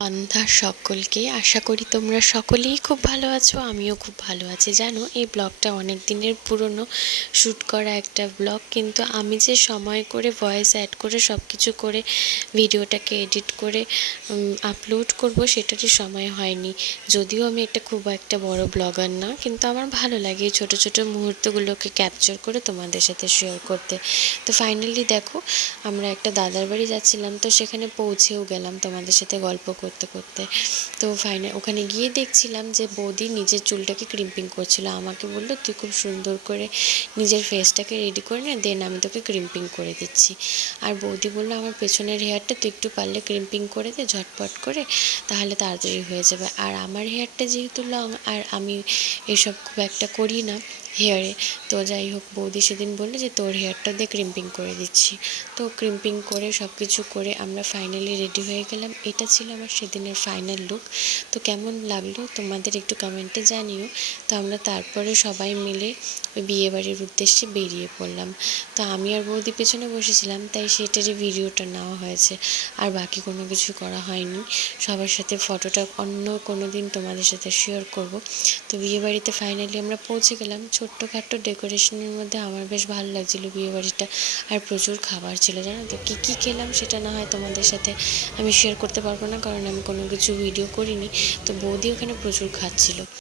সন্ধ্যা সকলকে, আশা করি তোমরা সকলেই খুব ভালো আছো। আমিও খুব ভালো আছি। জানো, এই ব্লগটা অনেক দিনের পুরনো শ্যুট করা একটা ব্লগ, কিন্তু আমি যে সময় করে ভয়েস অ্যাড করে সব কিছু করে ভিডিওটাকে এডিট করে আপলোড করব সেটারই সময় হয়নি। যদিও আমি খুব একটা বড় ব্লগার না, কিন্তু আমার ভালো লাগে এই ছোটো ছোটো মুহূর্তগুলোকে ক্যাপচার করে তোমাদের সাথে শেয়ার করতে। তো ফাইনালি দেখো, আমরা একটা দাদার বাড়ি যাচ্ছিলাম, তো সেখানে পৌঁছেও গেলাম তোমাদের সাথে গল্প করতে করতে। তো ওখানে গিয়ে দেখছিলাম যে বৌদি নিজের চুলটাকে ক্রিম্পিং করছিল। আমাকে বললো, তুই খুব সুন্দর করে নিজের ফেসটাকে রেডি করে নে, দেন আমি তোকে ক্রিম্পিং করে দিচ্ছি। আর বৌদি বললো, আমার পেছনের হেয়ারটা তুই একটু পারলে ক্রিম্পিং করে দে ঝটপট করে, তাহলে তাড়াতাড়ি হয়ে যাবে। আর আমার হেয়ারটা যেহেতু লং, আর আমি এসব খুব একটা করি না হেয়ারে, তো যাই হোক, বৌদি সেদিন বললো যে তোর হেয়ারটা দিয়ে ক্রিম্পিং করে দিচ্ছি। তো ক্রিম্পিং করে সব কিছু করে আমরা ফাইনালি রেডি হয়ে গেলাম। এটা ছিল আমার সেদিনের ফাইনাল লুক। তো কেমন লাগলো তোমাদের একটু কমেন্টে জানিও। তো আমরা তারপরে সবাই মিলে ওই বিয়েবাড়ির উদ্দেশ্যে বেরিয়ে পড়লাম। তো আমি আর বৌদি পেছনে বসেছিলাম, তাই সেটারই ভিডিওটা নেওয়া হয়েছে, আর বাকি কোনো কিছু করা হয়নি। সবার সাথে ফটোটা অন্য কোনো দিন তোমাদের সাথে শেয়ার করব। তো বিয়েবাড়িতে ফাইনালি আমরা পৌঁছে গেলাম। ছোট্টখাট্টো ডেকোরেশনের মধ্যে আমার বেশ ভালো লাগছিলো বিয়েবাড়িটা। আর প্রচুর খাবার ছিল, জানো তো। কী খেলাম সেটা না হয় তোমাদের সাথে আমি শেয়ার করতে পারবো না, কারণ আমি কোনো কিছু ভিডিও করিনি। তো বৌদি ওখানে প্রচুর খাচ্ছিল।